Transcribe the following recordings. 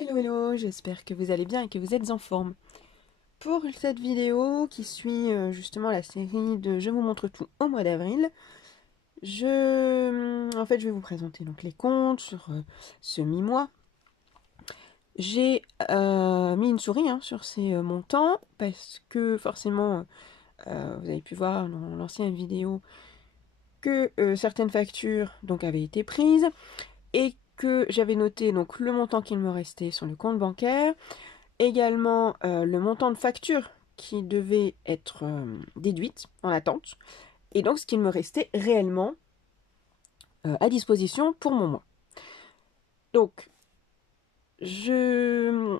Hello hello, j'espère que vous allez bien et que vous êtes en forme. Pour cette vidéo qui suit justement la série de Je vous montre tout au mois d'avril, je vais vous présenter donc les comptes sur ce mi-mois. J'ai mis une souris sur ces montants parce que forcément, vous avez pu voir dans l'ancienne vidéo que certaines factures donc avaient été prises et que j'avais noté donc le montant qu'il me restait sur le compte bancaire. Également le montant de facture qui devait être déduite en attente. Et donc ce qu'il me restait réellement à disposition pour mon mois. Donc, j'avais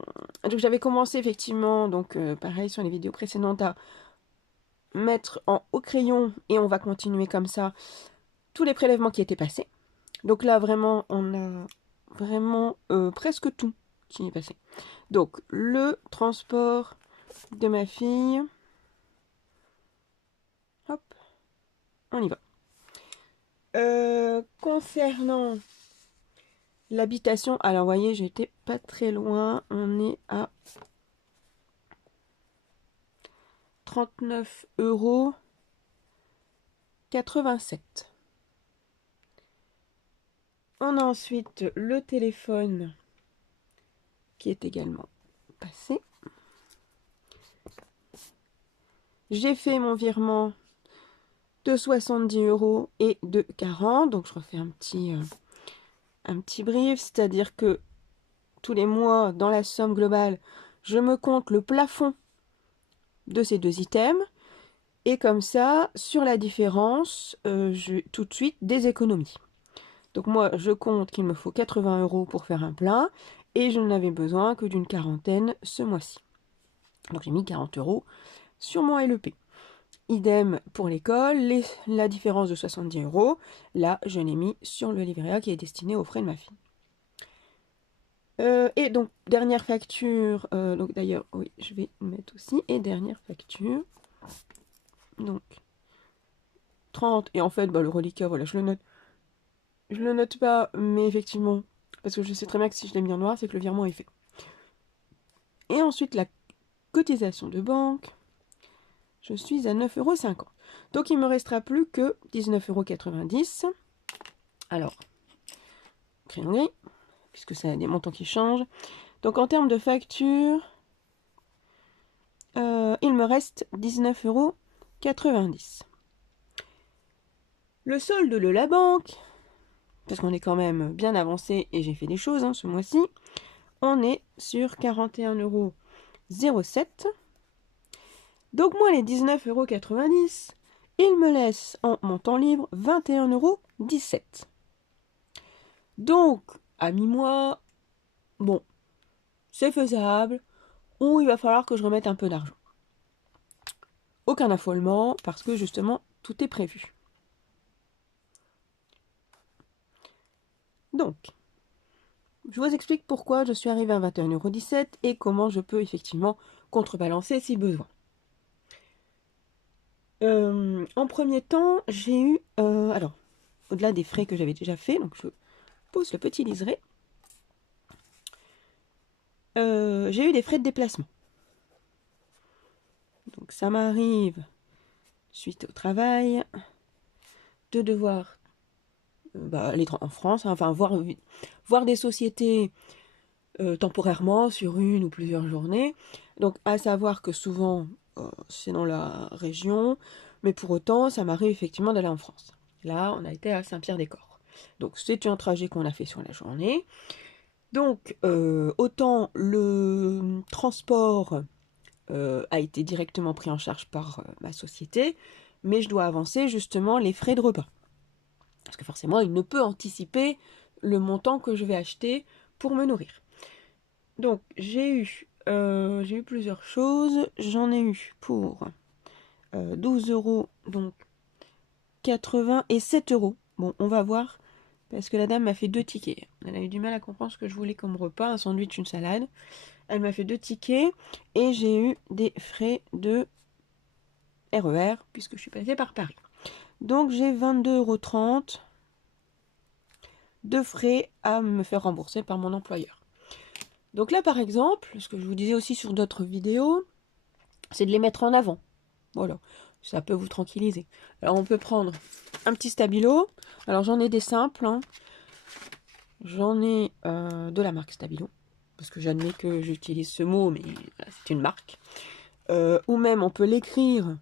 commencé effectivement, donc pareil sur les vidéos précédentes, à mettre au crayon, et on va continuer comme ça, tous les prélèvements qui étaient passés. Donc là, vraiment, on a vraiment presque tout qui est passé. Donc, le transport de ma fille. Hop, on y va. Concernant l'habitation, alors vous voyez, j'étais pas très loin. On est à 39,87 €. On a ensuite le téléphone qui est également passé. J'ai fait mon virement de 70 € et de 40. Donc je refais un petit brief, c'est-à-dire que tous les mois, dans la somme globale, je me compte le plafond de ces deux items. Et comme ça, sur la différence, j'ai tout de suite des économies. Donc moi, je compte qu'il me faut 80 € pour faire un plein. Et je n'avais besoin que d'une quarantaine ce mois-ci. Donc j'ai mis 40 € sur mon LEP. Idem pour l'école, la différence de 70 €, là, je l'ai mis sur le livret A qui est destiné aux frais de ma fille. Et donc, dernière facture, donc d'ailleurs, oui, je vais mettre aussi, et dernière facture, donc 30, et en fait, le reliquat, voilà, je le note pas, mais effectivement, parce que je sais très bien que si je l'ai mis en noir, c'est que le virement est fait. Et ensuite, la cotisation de banque, je suis à 9,50 €. Donc, il me restera plus que 19,90 €. Alors, crayon gris, puisque ça a des montants qui changent. Donc, en termes de facture, il me reste 19,90 €. Le solde de la banque, parce qu'on est quand même bien avancé et j'ai fait des choses ce mois-ci, on est sur 41,07 €. Donc moi les 19,90 €, il me laisse en montant libre 21,17 €. Donc à mi-mois, bon, c'est faisable, ou il va falloir que je remette un peu d'argent. Aucun affolement, parce que justement, tout est prévu. Donc, je vous explique pourquoi je suis arrivée à 21,17 € et comment je peux effectivement contrebalancer si besoin. En premier temps, j'ai eu, alors, au-delà des frais que j'avais déjà fait, donc je pose le petit liseré, j'ai eu des frais de déplacement. Donc ça m'arrive, suite au travail, de devoir aller en France, enfin voir des sociétés temporairement sur une ou plusieurs journées. Donc à savoir que souvent c'est dans la région, mais pour autant ça m'arrive effectivement d'aller en France. Là on a été à Saint-Pierre-des-Corps. Donc c'est un trajet qu'on a fait sur la journée. Donc autant le transport a été directement pris en charge par ma société, mais je dois avancer justement les frais de repas. Parce que forcément, il ne peut anticiper le montant que je vais acheter pour me nourrir. Donc, j'ai eu plusieurs choses. J'en ai eu pour 12 €, donc 80 et 7 €. Bon, on va voir, parce que la dame m'a fait 2 tickets. Elle a eu du mal à comprendre ce que je voulais comme repas, un sandwich, une salade. Elle m'a fait 2 tickets, et j'ai eu des frais de RER, puisque je suis passée par Paris. Donc, j'ai 22,30 € de frais à me faire rembourser par mon employeur. Donc là, par exemple, ce que je vous disais aussi sur d'autres vidéos, c'est de les mettre en avant. Voilà, ça peut vous tranquilliser. Alors on peut prendre un petit stabilo. Alors j'en ai des simples, hein. J'en ai de la marque Stabilo, parce que j'admets que j'utilise ce mot, mais voilà, c'est une marque. Ou même on peut l'écrire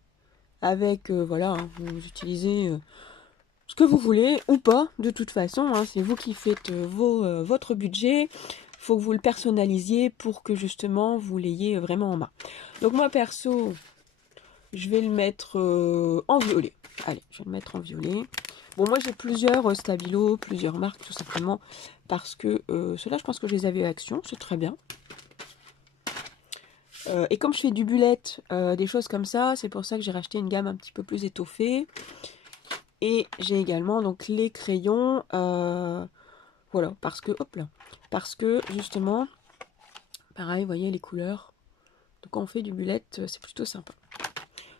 avec, voilà, hein, vous utilisez ce que vous voulez ou pas, de toute façon, hein, c'est vous qui faites votre budget. Il faut que vous le personnalisiez pour que justement vous l'ayez vraiment en main. Donc moi perso, je vais le mettre en violet. Allez, je vais le mettre en violet. Bon, moi j'ai plusieurs Stabilo, plusieurs marques, tout simplement, parce que ceux-là, je pense que je les avais à Action, c'est très bien. Et comme je fais du bullet, des choses comme ça, c'est pour ça que j'ai racheté une gamme un petit peu plus étoffée. Et j'ai également donc les crayons, voilà, parce que, hop là, parce que justement, pareil, vous voyez les couleurs. Donc quand on fait du bullet, c'est plutôt sympa.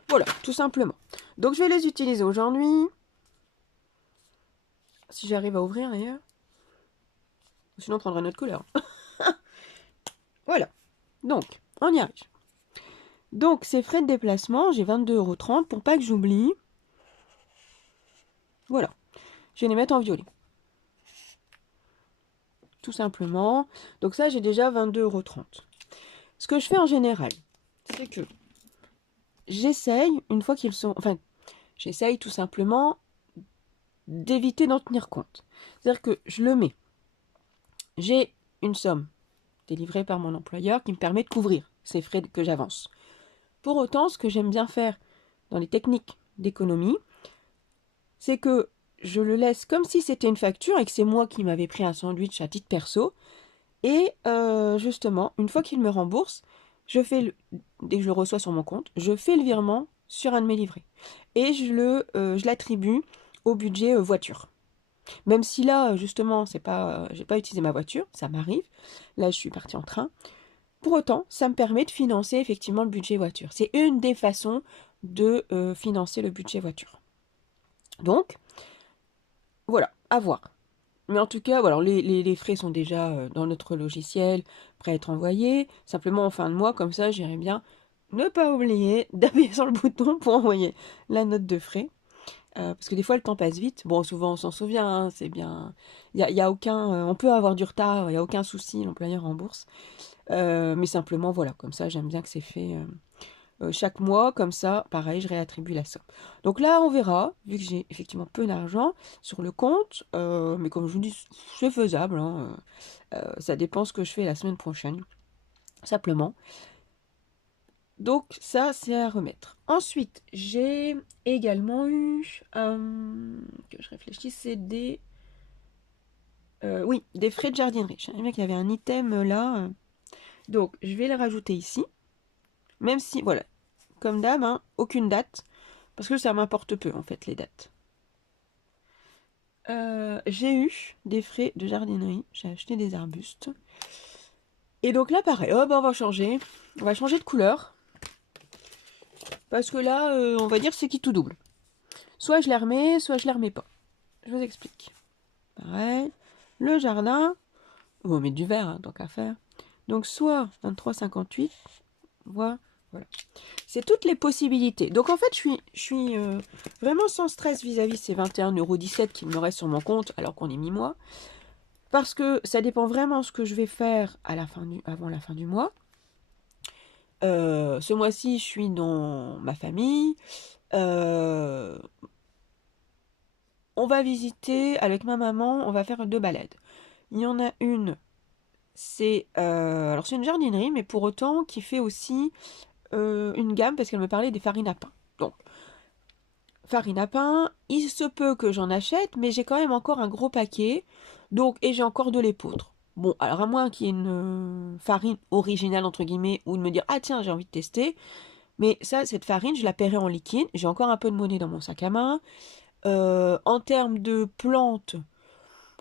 Voilà, tout simplement. Donc je vais les utiliser aujourd'hui. Si j'arrive à ouvrir d'ailleurs. Sinon on prendra une autre couleur. Voilà. Donc, on y arrive. Donc, ces frais de déplacement, j'ai 22,30 € pour pas que j'oublie. Voilà. Je vais les mettre en violet. Tout simplement. Donc ça, j'ai déjà 22,30 €. Ce que je fais en général, c'est que j'essaye, une fois qu'ils sont... Enfin, j'essaye tout simplement d'éviter d'en tenir compte. C'est-à-dire que je le mets. J'ai une somme délivrée par mon employeur qui me permet de couvrir ces frais que j'avance. Pour autant, ce que j'aime bien faire dans les techniques d'économie, c'est que je le laisse comme si c'était une facture et que c'est moi qui m'avais pris un sandwich à titre perso. Et justement, une fois qu'il me rembourse, dès que je le reçois sur mon compte, je fais le virement sur un de mes livrets. Et je l'attribue au budget voiture. Même si là, justement, j'ai pas utilisé ma voiture, ça m'arrive. Là, je suis partie en train. Pour autant, ça me permet de financer effectivement le budget voiture. C'est une des façons de financer le budget voiture. Donc, voilà, à voir. Mais en tout cas, voilà, les frais sont déjà dans notre logiciel, prêts à être envoyés. Simplement en fin de mois, comme ça, j'irai bien ne pas oublier d'appuyer sur le bouton pour envoyer la note de frais. Parce que des fois, le temps passe vite. Bon, souvent, on s'en souvient, hein, c'est bien. Y a aucun, on peut avoir du retard, il n'y a aucun souci, l'employeur rembourse. Mais simplement, voilà, comme ça, j'aime bien que c'est fait chaque mois, comme ça, pareil, je réattribue la somme. Donc là, on verra, vu que j'ai effectivement peu d'argent sur le compte, mais comme je vous dis, c'est faisable, hein, ça dépend ce que je fais la semaine prochaine, simplement. Donc ça, c'est à remettre. Ensuite, j'ai également eu, que je réfléchisse, c'est des... oui, des frais de jardinerie. Je savais bien qu'il y avait un item là. Donc, je vais le rajouter ici. Même si, voilà, comme d'hab, hein, aucune date. Parce que ça m'importe peu, en fait, les dates. J'ai eu des frais de jardinerie. J'ai acheté des arbustes. Et donc là, pareil, oh, ben, on va changer. On va changer de couleur. Parce que là, on va dire c'est qui tout double. Soit je les remets, soit je les remets pas. Je vous explique. Pareil. Le jardin. On va mettre du vert, hein, tant qu'à faire. Donc soit 23,58. Voilà. C'est toutes les possibilités. Donc en fait, je suis vraiment sans stress vis-à-vis de ces 21,17 € qu'il me reste sur mon compte, alors qu'on est mi-mois. Parce que ça dépend vraiment de ce que je vais faire avant la fin du mois. Ce mois-ci, je suis dans ma famille. On va visiter avec ma maman, on va faire 2 balades. Il y en a une, alors c'est une jardinerie, mais pour autant qui fait aussi une gamme parce qu'elle me parlait des farines à pain. Donc, farine à pain, il se peut que j'en achète, mais j'ai quand même encore un gros paquet. Donc, et j'ai encore de l'épeautre. Bon, alors à moins qu'il y ait une farine originale, entre guillemets, ou de me dire, ah tiens, j'ai envie de tester. Mais ça, cette farine, je la paierai en liquide. J'ai encore un peu de monnaie dans mon sac à main. En termes de plantes,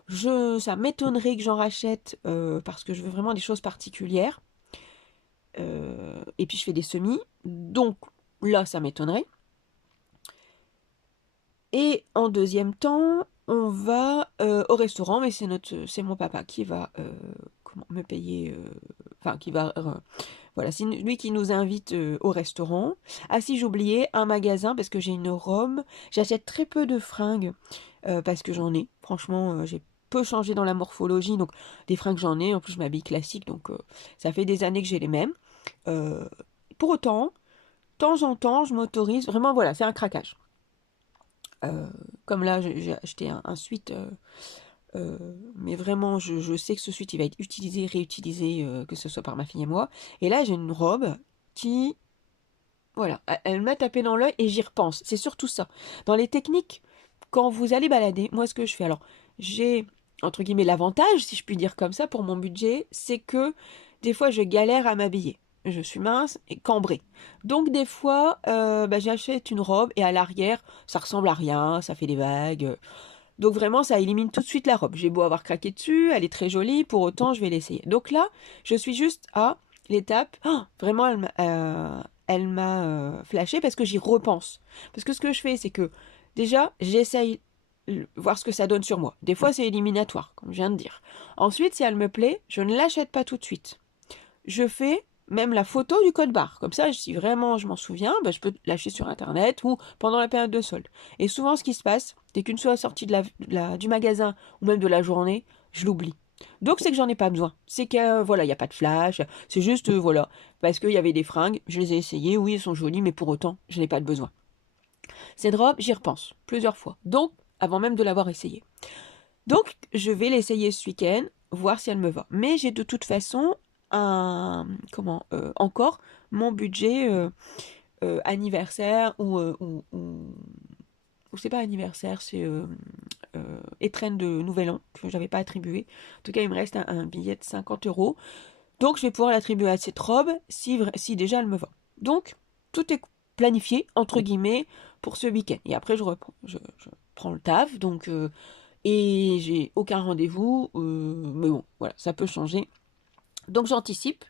ça m'étonnerait que j'en rachète parce que je veux vraiment des choses particulières. Et puis je fais des semis. Donc là, ça m'étonnerait. Et en deuxième temps, on va au restaurant, mais c'est mon papa qui va me payer enfin qui va, voilà, c'est lui qui nous invite au restaurant. Ah si, j'oubliais un magasin parce que j'ai une robe. J'achète très peu de fringues parce que j'en ai. Franchement, j'ai peu changé dans la morphologie, donc des fringues j'en ai. En plus, je m'habille classique, donc ça fait des années que j'ai les mêmes. Euh, pour autant, de temps en temps, je m'autorise. Vraiment, voilà, c'est un craquage. Euh, Comme là, j'ai acheté un sweat. Mais vraiment, je sais que ce suite, il va être utilisé, réutilisé, que ce soit par ma fille et moi. Et là, j'ai une robe qui, voilà, elle m'a tapé dans l'œil et j'y repense. C'est surtout ça. Dans les techniques, quand vous allez balader, moi, ce que je fais, alors, j'ai, entre guillemets, l'avantage, si je puis dire comme ça, pour mon budget, c'est que des fois, je galère à m'habiller. Je suis mince et cambrée. Donc, des fois, bah, j'achète une robe et à l'arrière, ça ressemble à rien, ça fait des vagues. Donc vraiment, ça élimine tout de suite la robe. J'ai beau avoir craqué dessus, elle est très jolie, pour autant, je vais l'essayer. Donc là, je suis juste à l'étape. Oh, vraiment, elle m'a flashé parce que j'y repense. Parce que ce que je fais, c'est que déjà, j'essaye voir ce que ça donne sur moi. Des fois, c'est éliminatoire, comme je viens de dire. Ensuite, si elle me plaît, je ne l'achète pas tout de suite. Je fais même la photo du code barre. Comme ça, si vraiment je m'en souviens, bah, je peux lâcher sur Internet ou pendant la période de solde. Et souvent, ce qui se passe, dès qu'une fois sortie du magasin ou même de la journée, je l'oublie. Donc, c'est que j'en ai pas besoin. C'est que, voilà, il n'y a pas de flash. C'est juste, voilà, parce qu'il y avait des fringues, je les ai essayées, oui, elles sont jolies, mais pour autant, je n'ai pas de besoin. Cette robe, j'y repense plusieurs fois. Donc, avant même de l'avoir essayée. Donc, je vais l'essayer ce week-end, voir si elle me va. Mais j'ai de toute façon encore mon budget anniversaire ou c'est pas anniversaire, c'est étrenne de Nouvel An que j'avais pas attribué. En tout cas, il me reste un billet de 50 €. Donc, je vais pouvoir l'attribuer à cette robe si déjà elle me va. Donc, tout est planifié, entre guillemets, pour ce week-end. Et après, je prends le taf, donc et j'ai aucun rendez-vous, mais bon, voilà, ça peut changer. Donc j'anticipe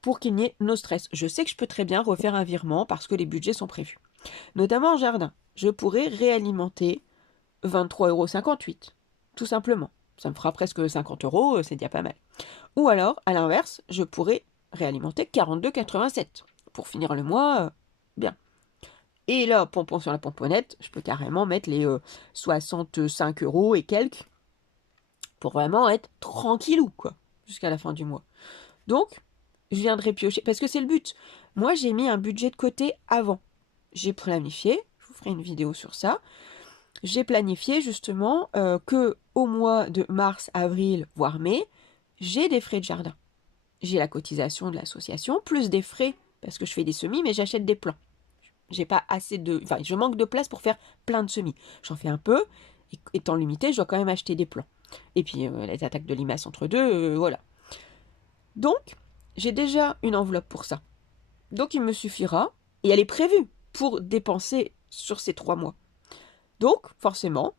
pour qu'il n'y ait no stress. Je sais que je peux très bien refaire un virement parce que les budgets sont prévus. Notamment en jardin, je pourrais réalimenter 23,58 €, tout simplement. Ça me fera presque 50 €, c'est déjà pas mal. Ou alors, à l'inverse, je pourrais réalimenter 42,87 € pour finir le mois bien. Et là, pompon sur la pomponnette, je peux carrément mettre les 65 € et quelques pour vraiment être tranquillou, quoi, jusqu'à la fin du mois. Donc, je viendrai piocher, parce que c'est le but. Moi, j'ai mis un budget de côté avant. J'ai planifié, je vous ferai une vidéo sur ça, j'ai planifié justement que au mois de mars, avril, voire mai, j'ai des frais de jardin. J'ai la cotisation de l'association, plus des frais, parce que je fais des semis, mais j'achète des plants. J'ai pas assez de... Enfin, je manque de place pour faire plein de semis. J'en fais un peu, et étant limité, je dois quand même acheter des plants. Et puis, les attaques de limaces entre deux, voilà. Donc, j'ai déjà une enveloppe pour ça. Donc, il me suffira, et elle est prévue pour dépenser sur ces 3 mois. Donc, forcément,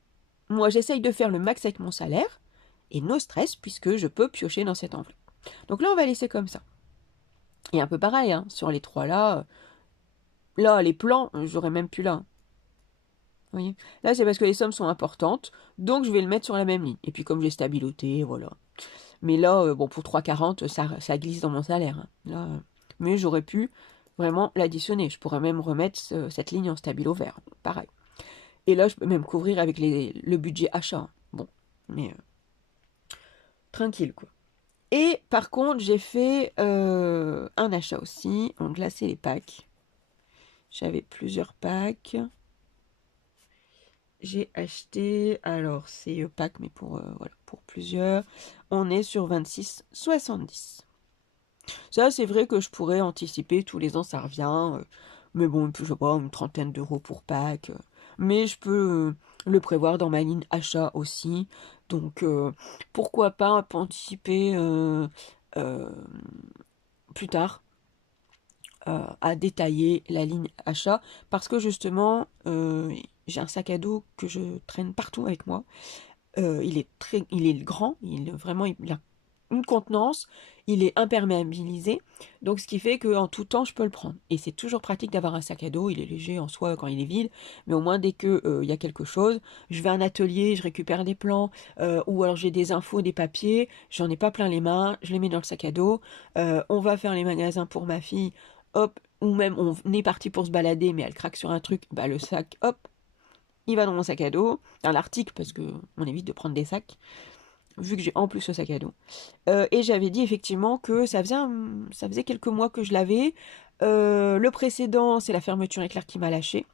moi, j'essaye de faire le max avec mon salaire, et no stress, puisque je peux piocher dans cette enveloppe. Donc là, on va laisser comme ça. Et un peu pareil, hein, sur les 3 là, là, les plans, j'aurais même plus là. Vous voyez, là, c'est parce que les sommes sont importantes, donc je vais le mettre sur la même ligne. Et puis, comme j'ai stabiloté, voilà. Mais là, bon, pour 3,40, ça glisse dans mon salaire, hein. Là, mais j'aurais pu vraiment l'additionner. Je pourrais même remettre cette ligne en stabilo vert. Pareil. Et là, je peux même couvrir avec le budget achat, hein. Bon, mais tranquille, quoi. Et par contre, j'ai fait un achat aussi. Donc là, c'est les packs. J'avais plusieurs packs. J'ai acheté, alors c'est pack, mais voilà, pour plusieurs. On est sur 26,70. Ça, c'est vrai que je pourrais anticiper, tous les ans ça revient. Mais bon, je sais pas, une trentaine d'euros pour pack. Mais je peux le prévoir dans ma ligne achat aussi. Donc, pourquoi pas anticiper euh, plus tard à détailler la ligne achat. Parce que justement, j'ai un sac à dos que je traîne partout avec moi. Il est grand, vraiment, il a une contenance, il est imperméabilisé, donc ce qui fait qu'en tout temps je peux le prendre. Et c'est toujours pratique d'avoir un sac à dos, il est léger en soi quand il est vide, mais au moins dès que y a quelque chose, je vais à un atelier, je récupère des plans, ou alors j'ai des infos, des papiers, j'en ai pas plein les mains, je les mets dans le sac à dos, on va faire les magasins pour ma fille, hop, ou même on est parti pour se balader, mais elle craque sur un truc, bah le sac, hop, il va dans mon sac à dos, dans l'article, parce que on évite de prendre des sacs, vu que j'ai en plus ce sac à dos. Et j'avais dit effectivement que ça faisait quelques mois que je l'avais. Le précédent, c'est la fermeture éclair qui m'a lâché.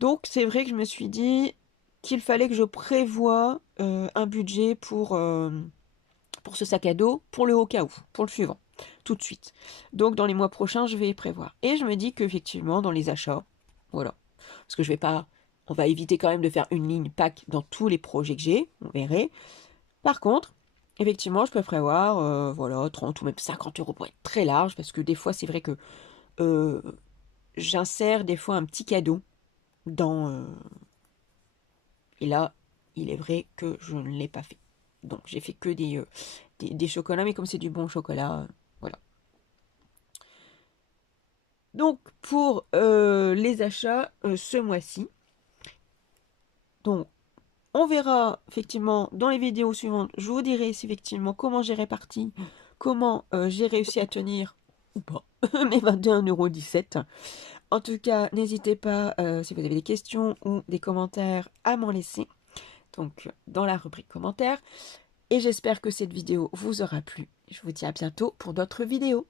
Donc c'est vrai que je me suis dit qu'il fallait que je prévoie un budget pour ce sac à dos, pour le au cas où, pour le suivant, tout de suite. Donc dans les mois prochains, je vais y prévoir. Et je me dis qu'effectivement, dans les achats, voilà, parce que je vais pas, on va éviter quand même de faire une ligne pack dans tous les projets que j'ai, on verrait. Par contre, effectivement, je peux prévoir, voilà, 30 ou même 50 euros pour être très large, parce que des fois, c'est vrai que euh, j'insère des fois un petit cadeau dans... et là, il est vrai que je ne l'ai pas fait. Donc, j'ai fait que des chocolats, mais comme c'est du bon chocolat, voilà. Donc, pour les achats ce mois-ci, donc, on verra effectivement dans les vidéos suivantes, je vous dirai effectivement comment j'ai réparti, comment j'ai réussi à tenir ou pas mes 21,17 €. En tout cas, n'hésitez pas si vous avez des questions ou des commentaires à m'en laisser. Donc dans la rubrique commentaires. Et j'espère que cette vidéo vous aura plu. Je vous dis à bientôt pour d'autres vidéos.